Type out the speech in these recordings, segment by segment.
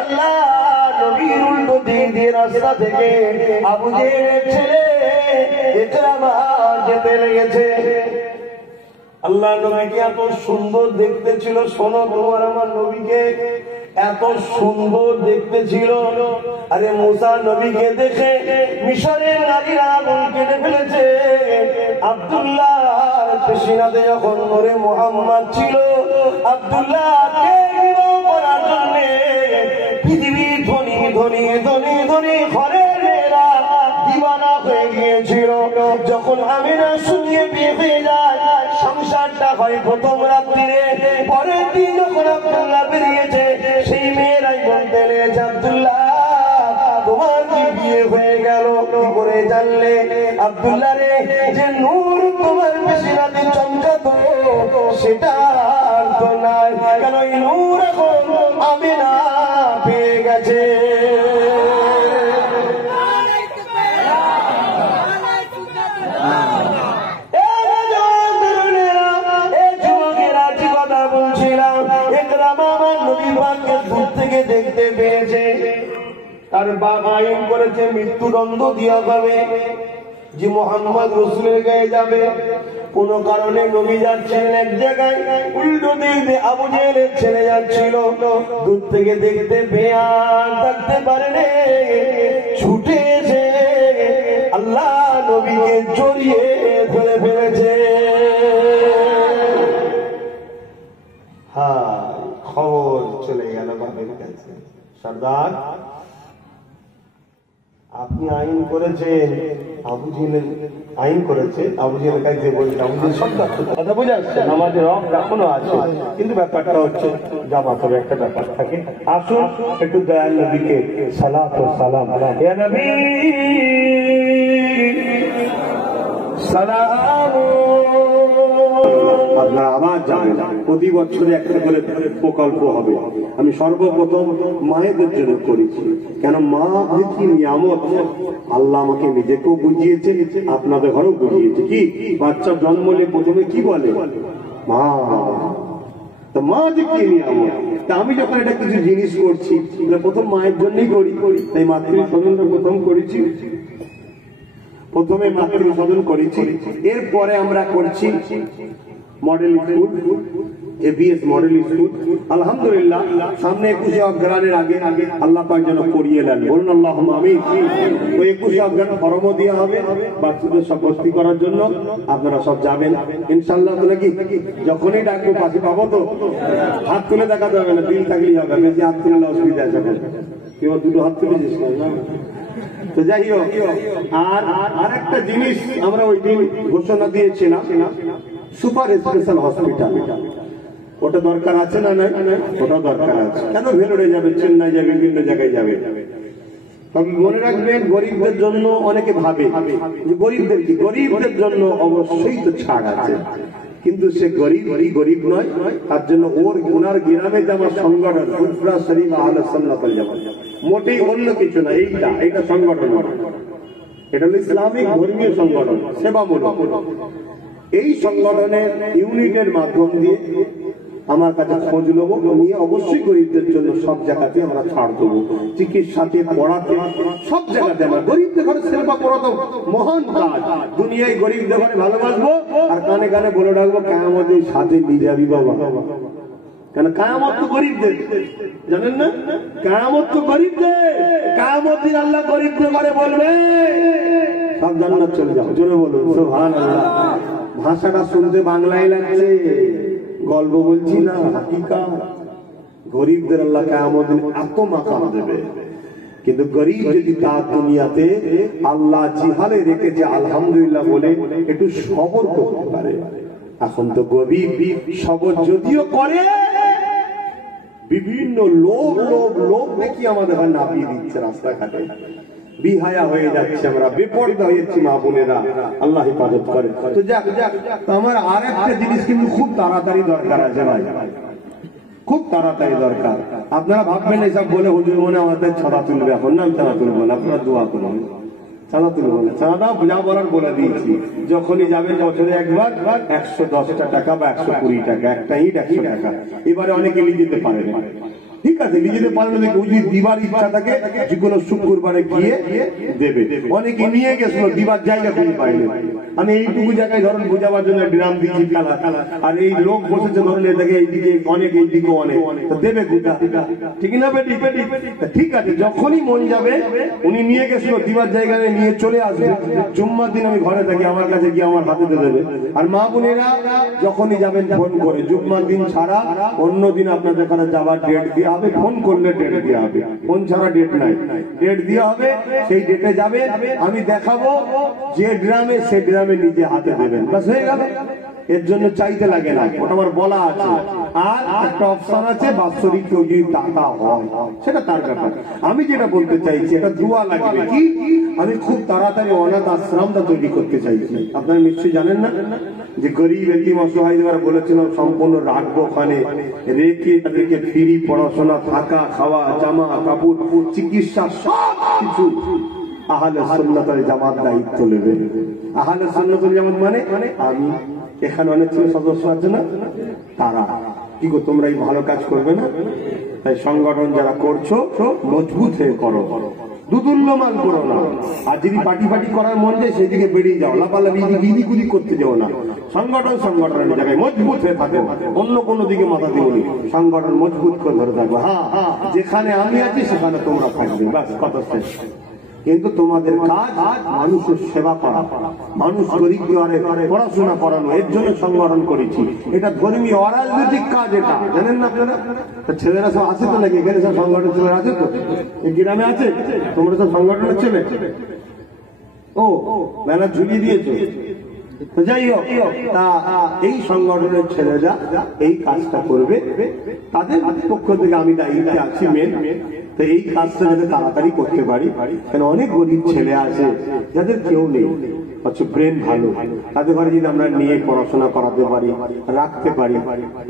আল্লাহ নবীর উল্টো দিক দিয়ে রাস্তা থেকে আবু জেহেলের ছেলে ইকরামা যেতে লেগেছে। আল্লাহ নবীকে এত সুন্দর দেখতে ছিল, শোনো তোমার আমার নবীকে এত সুন্দর দেখতে ছিল। আরে মুসা নবীকে দেখে মিশরের নারীরা আগুন কেটে ফেলেছে। আব্দুল্লাহর পেশিনাতে যখন নূরে মুহাম্মদ ছিল, আব্দুল্লাহকে বিবাহ করার জন্য পৃথিবীর ধনী ধনী ধনী ধনী ঘরের মেয়েরা দিওয়ানা হয়ে গিয়েছিল। যখন আমিনা শুনিয়ে বিয়ে হয়ে যায়, সংসারটা হয় প্রথম রাত্রিরে, পরের দিন যখন আব্দুল্লাহ বেরিয়েছে, সেই মেয়েরাই বলতে লেগেছে, আব্দুল্লাহ তোমার কি বিয়ে হয়ে গেল? কি করে জানলে? আব্দুল্লাহ রে, যে নূর তোমার পেশিনাতে চমকাতো সেটা আর তো নাই, কেন এই নূর এখন আমিনা পেয়ে গেছে। দেখতে পেয়েছে তার বাবা আইন করেছে মৃত্যুদণ্ড দেওয়া হবে, যে মোহাম্মদ রসুলের গায়ে যাবে। কোন কারণে নবী যাচ্ছিলেন এক জায়গায়, উল্টো দিকে আবু জেহেলের ছেলে যাচ্ছিল। দূর থেকে দেখতে পেয়ে আর থাকতে পারেনি, ছুটে এসে আল্লাহ নবীকে জড়িয়ে ধরে ফেলেছে। হ্যাঁ, খবর চলে গেল বাবার কাছে, সর্দার আপনি আইন করেছেন, আবু জেহেল আইন করেছে, আবু জেহেল কাছে বলছে, আবু জেহেল সব কথা বুঝে আসছে, আমাদের রব এখনো আছে, কিন্তু ব্যাপারটা হচ্ছে জামাতের একটা ব্যাপার থাকে। আসুন একটু দয়াল নবীকে সালাত ও সালাম, ইয়া নবী সালাম। আপনারা আবার যাবেন, প্রতি বছরে একটা করে প্রকল্প হবে। আমি সর্বপ্রথম মায়েদের জন্য করেছি, কেন মা কি নিয়ামত। আল্লাহ আমাকে নিজেকেও বুঝিয়েছে, আপনাদের ঘরেও বুঝিয়েছে। কি বাচ্চা জন্মলে প্রথমে কি বলে? মা। তো মা যে কি নিয়ামত, তা আমি যখন এটা কিছু জিনিস করছি, প্রথম মায়ের জন্যই করি। তাই মাতৃ স্বজনটা প্রথম করেছি, প্রথমে মাতৃ স্বজন করেছি। এরপরে আমরা করছি model school, ABS model school. আলহামদুলিল্লাহ, সামনে 21 অগ্রহায়ণের আগে আল্লাহ পাক যেন করিয়ে দেন, বলুন আল্লাহুম্মা আমিন। ওই 21 অগ্রহায়ণ ফরমও দেওয়া হবে বাচ্চাদের সব ভর্তি করার জন্য। আপনারা সব যাবেন ইনশাআল্লাহ। তো নাকি যখনই ডাকবো পাশে পাবো তো, হাত তুলে দেখাতে হবে না, দিল থাকলেই হবে, বেশি হাত তুলে অসুবিধা আছে। কেউ দুটো হাত তুলে চেষ্টা না। তো যাই হোক, আর একটা জিনিস আমরা ওই দিন ঘোষণা দিয়েছিলাম, সুপার স্পেশাল হসপিটাল। ওটা দরকার আছে না? না, ওটা দরকার আছে। কেন ভেলোরে যাবে, চেন্নাই যাবে, বিভিন্ন জায়গায় যাবে। তবে মনে রাখবেন, গরিবদের জন্য অনেকে ভাবে যে গরিবদের জন্য অবশ্যই তো ছাড় আছে, কিন্তু সে গরিব নয়। তার জন্য ওনার গ্রামে যে আমার সংগঠন ফুরফুরা শরীফ আহলে সুন্নাত ওয়াল জামাত, মোটেই অন্য কিছু না। এইটা সংগঠন, এটা হলো ইসলামিক ধর্মীয় সংগঠন, সেবামূলক। এই সংগঠনের ইউনিটের মাধ্যম দিয়ে আমার কাছে খোঁজ নেবো, নিয়ে অবশ্যই গরিবদের জন্য সব জায়গাতে আমরা ছাড় দেবো। চিকিৎসাতে, পড়াতে, সব জায়গাতে আমরা গরিবদের ঘরে সেবা করা তো মহান কাজ। দুনিয়ায় গরিবদের ঘরে ভালোবাসবো আর কানে কানে বলে রাখবো, কিয়ামতের সাথে নিয়ে যাবি বাবা। কেন? কিয়ামত তো গরিবদের, জানেন না? কিয়ামত তো গরিবদের। কিয়ামত দিন আল্লাহ গরিবদের ঘরে বলবে, সব জান্নাত চলে যাও। জোরে বলুন সুবহানাল্লাহ। ভাষাটা শুনতে বাংলায় লাগছে, গল্প বলছি না, হাকিকাত। গরিবদের আল্লাহ কিয়ামত দিন এত মাকাম দেবে, কিন্তু গরিব যদি তার দুনিয়াতে আল্লাহ জিহালে রেখেছে আলহামদুলিল্লাহ বলে একটু সবর করতে পারে। এখন তো গরিব সবর যদিও করে, বিভিন্ন লোক দেখি আমাদের নাপিয়ে দিচ্ছে রাস্তাঘাটে, বিহায়া হয়ে যাচ্ছে, আমরা বেপরদা হয়েছি মা বোনেরা, আল্লাহ হেফাজত করে। তো যাক, আমার আর একটা জিনিস কিন্তু খুব তাড়াতাড়ি দরকার আছে ভাই, খুব তাড়াতাড়ি দরকার। আপনারা ভাববেন এসব বলে হুজুর মনে আমাদের ছাড়া তুলবে, এখন না আমি ছাড়া তুলবো না, আপনারা দোয়া করুন। ছাড়া তুলবো না, ছাড়া যা বলার বলে দিয়েছি। যখনই যাবেন বছরে একবার 110 টাকা বা 120 টাকা, একটা ইট 100 টাকা। এবারে অনেকে নিয়ে যেতে পারে না, ঠিক আছে, নিজেদের পারবে না, যদি দিবার ইচ্ছা থাকে যে কোনো শুক্রবারে গিয়ে দেবে। অনেকে নিয়ে গেছিল, দিবার জায়গা খুঁজে পাইনি। আমি এইটুকু জায়গায় ধরুন বোঝাবার জন্য ড্রাম দিচ্ছি খেলা, আর এই লোক বসেছে ধরুন এদিকে এইদিকে অনেক, এইদিকে অনেক, দেবে গুটা, ঠিক না বেটি? ঠিক আছে, যখনই মন যাবে, উনি নিয়ে গেছিল দিবার জায়গায় নিয়ে চলে আসবে। জুম্মার দিন আমি ঘরে থাকি, আমার কাছে গিয়ে আমার হাতে দিয়ে দেবে। আর মা বোনেরা যখনই যাবেন ফোন করে, জুম্মার দিন ছাড়া অন্য দিন আপনাদের এখানে যাবার ডেট দেওয়া হবে, ফোন করলে ডেট দেওয়া হবে, ফোন ছাড়া ডেট নাই, ডেট দেওয়া হবে, সেই ডেটে যাবে, আমি দেখাবো, যে ড্রামে সে ড্রামে নিজে হাতে দেবেন, বাস হয়ে গেল। এর জন্য চাইতে লাগে না, ওটা আমার বলা আছে। আর একটা অপশন আছে, বাৎসরিক কেউ যদি দাতা হয় সেটা তার ব্যাপার। আমি যেটা বলতে চাইছি, এটা দোয়া লাগবে কি, আমি খুব তাড়াতাড়ি অনাথ আশ্রমটা তৈরি করতে চাইছি। আপনারা নিশ্চয়ই জানেন না যে গরিব এতিম অসহায় যারা বলেছিলাম সম্পূর্ণ রাখবো, ওখানে রেখে তাদেরকে ফ্রি পড়াশোনা, থাকা, খাওয়া, জামা কাপড়, চিকিৎসা সব কিছু আহলে সুন্নাতের জামাত দায়িত্ব নেবে। আহলে সুন্নাতের জামাত মানে আমি, এখানে অনেক ছিল সদস্য আছে না, তারা কি গো, তোমরা এই ভালো কাজ করবে না? তাই সংগঠন যারা করছো মজবুত হয়ে করো, দুদুল্যমান করো না। আর যদি পার্টি ফাটি করার মন যায় সেদিকে বেরিয়ে যাও, লাপালাপি ইদিক উদিক করতে যাও না। সংগঠনের জায়গায় মজবুত হয়ে থাকো, অন্য কোনো দিকে মাথা দিবনি, সংগঠন মজবুত করে ধরে থাকবো। হ্যাঁ, যেখানে আমি আছি সেখানে তোমরা থাকবে, বাস কথা শেষ। কিন্তু তোমাদের কাজ মানুষের সেবা করা, মানুষ গরিবকে পড়াশোনা করানো, এর জন্য সংগঠন করেছি। এটা ধর্মীয় অরাজনৈতিক কাজ, এটা জানেন না আপনারা? ছেলেরা সব আছে তো নাকি এখানে? সব সংগঠন ছেলেরা আছে তো, এই গ্রামে আছে? তোমরা সব সংগঠনের ছেলে? ও মেলা ঝুলিয়ে দিয়েছো। যাই হোক, তা এই সংগঠনের ছেলেরা এই কাজটা করবে, তাদের পক্ষ থেকে আমি দায়িত্বে আছি মেন। তো এই কাজটা যাতে তাড়াতাড়ি করতে পারি, কারণ অনেক গরিব ছেলে আছে যাদের কেউ নেই, হচ্ছে ব্রেন ভালো, তাদের ঘরে যদি আমরা নিয়ে পড়াশোনা করাতে পারি, রাখতে পারি,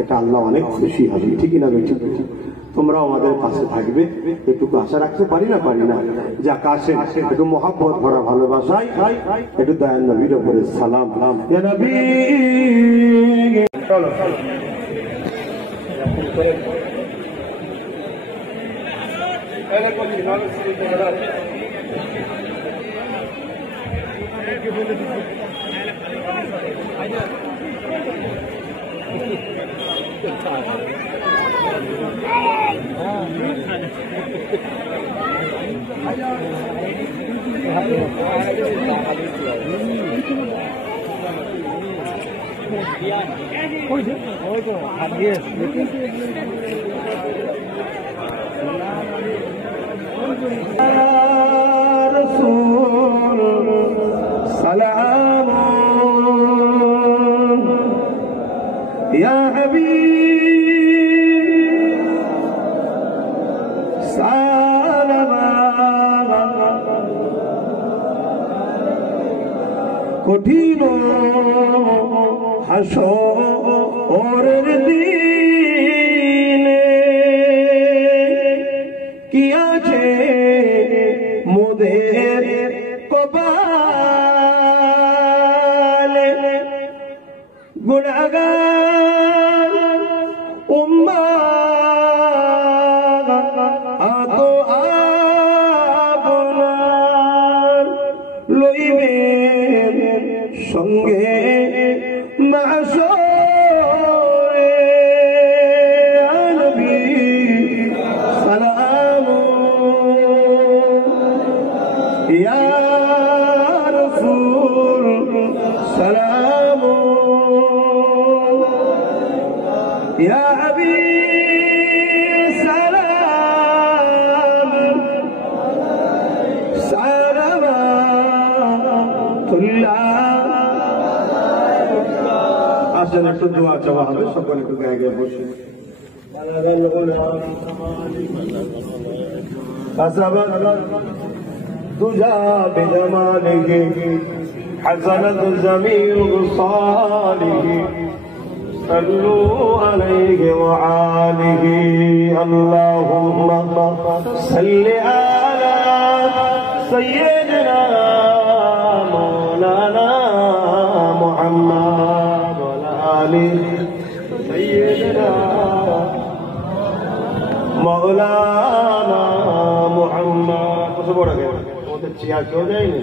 এটা আল্লাহ অনেক খুশি হবে, ঠিক না বেঠিক? তোমরা আমাদের পাশে থাকবে, একটু আশা রাখতে পারি না? যা কাছে একটু মহাব্বত ভরা ভালোবাসায় একটু দয়াল নবীর উপরে সালাম। চলো রসূল সালাম ইয়া হাবিব সালাম, কঠিন হাসরের দিনে কি আছে মোদের কপালে, গুনাহগার উম্মাত আতো আপনার লইবেন সঙ্গে মাশরে। নবী সালাম ইয়া রাসূল সালাম ইয়া হাবিব সালাম সালামাতুল্লাহ। আসেন একটু দোয়া চাওয়া হবে, সকলে একটু গায়ে গায়ে বসে। তুজা বিজমালিহি حسنت جميع صالح صلوا عليه وآله اللهم صل على سيدنا مولانا محمد وعلى آله سيدنا মৌলানা মুহাম্মদ কত বড় গেল ওদের চেয়ার কেউ যায়নি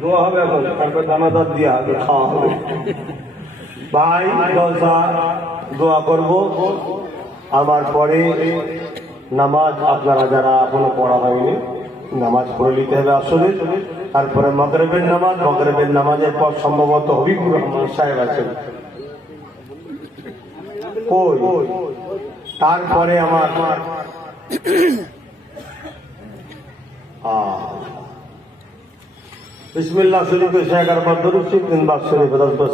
দোয়া হবে এখন তারপর দানাদার দিয়া হবে খাওয়া হবে ভাই দোয়া করব আমার পরে নামাজ আপনারা যারা এখনো পড়া হয়নি নামাজ পড়ে নিতে হবে আসলে তারপরে মাগরিবের নামাজের পর সম্ভবত হবিবুর রহমান সাহেব আছেন কই তারপরে আমার বিসমিল্লাহ শরীফ 11 বার দরুদ শরীফ 3 বার শরীফ 10 বার